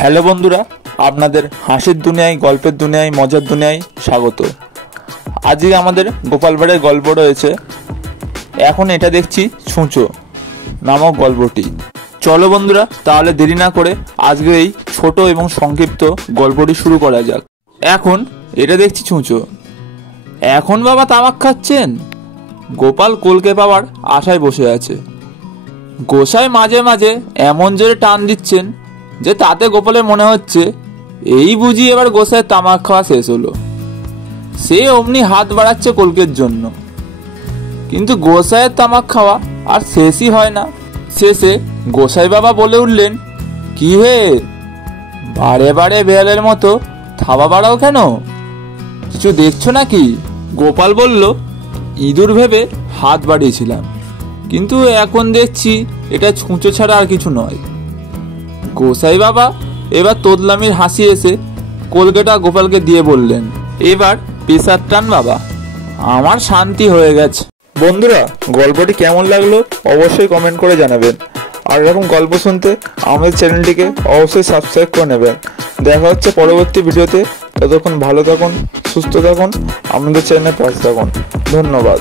Hello বন্ধুরা, আপনাদের হাসির দুনিয়ায়, গল্পের দুনিয়ায়, মজার দুনিয়ায় স্বাগত। আজকে আমাদের গোপালবাড়ির গল্প রয়েছে এখন এটা দেখছি ছুঁচো নামক গল্পটি। চলো বন্ধুরা, তাহলে দেরি না করে আজকে এই ছোট এবং সংক্ষিপ্ত গল্পটি শুরু করা যাক। এখন এটা দেখছি ছুঁচো। এখন বাবা তামাক খাচ্ছেন? গোপাল কলকে পাওয়ার আশায় বসে আছে। গোসাই মাঝে মাঝে এমন জোরে টান দিচ্ছেন যে তাতে গোপালের মনে হচ্ছে এই বুঝি এবার গোসাইয়ের তামাক খাওয়া শেষ হলো। সে অমনি হাত বাড়াচ্ছে কলকের জন্য, কিন্তু গোসাইয়ের তামাক খাওয়া আর শেষই হয় না। শেষে গোসাই বাবা বলে উঠলেন, কি হে, বারে বারে বেড়ালের মতো থাবা বাড়াও কেন? কিছু দেখছো নাকি? গোপাল বলল, ইঁদুর ভেবে হাত বাড়িয়েছিলাম, কিন্তু এখন দেখছি এটা ছুঁচো ছাড়া আর কিছু নয়। গোসাই বাবা এবার তোদলামির হাসি এসে কলকেটা গোপালকে দিয়ে বললেন, এবার পেশার টান বাবা, আমার শান্তি হয়ে গেছে। বন্ধুরা, গল্পটি কেমন লাগলো অবশ্যই কমেন্ট করে জানাবেন। আর এরকম গল্প শুনতে আমাদের চ্যানেলটিকে অবশ্যই সাবস্ক্রাইব করে নেবেন। দেখা হচ্ছে পরবর্তী ভিডিওতে। ততক্ষণ ভালো থাকুন, সুস্থ থাকুন, আমাদের চ্যানেলে পাশে থাকুন। ধন্যবাদ।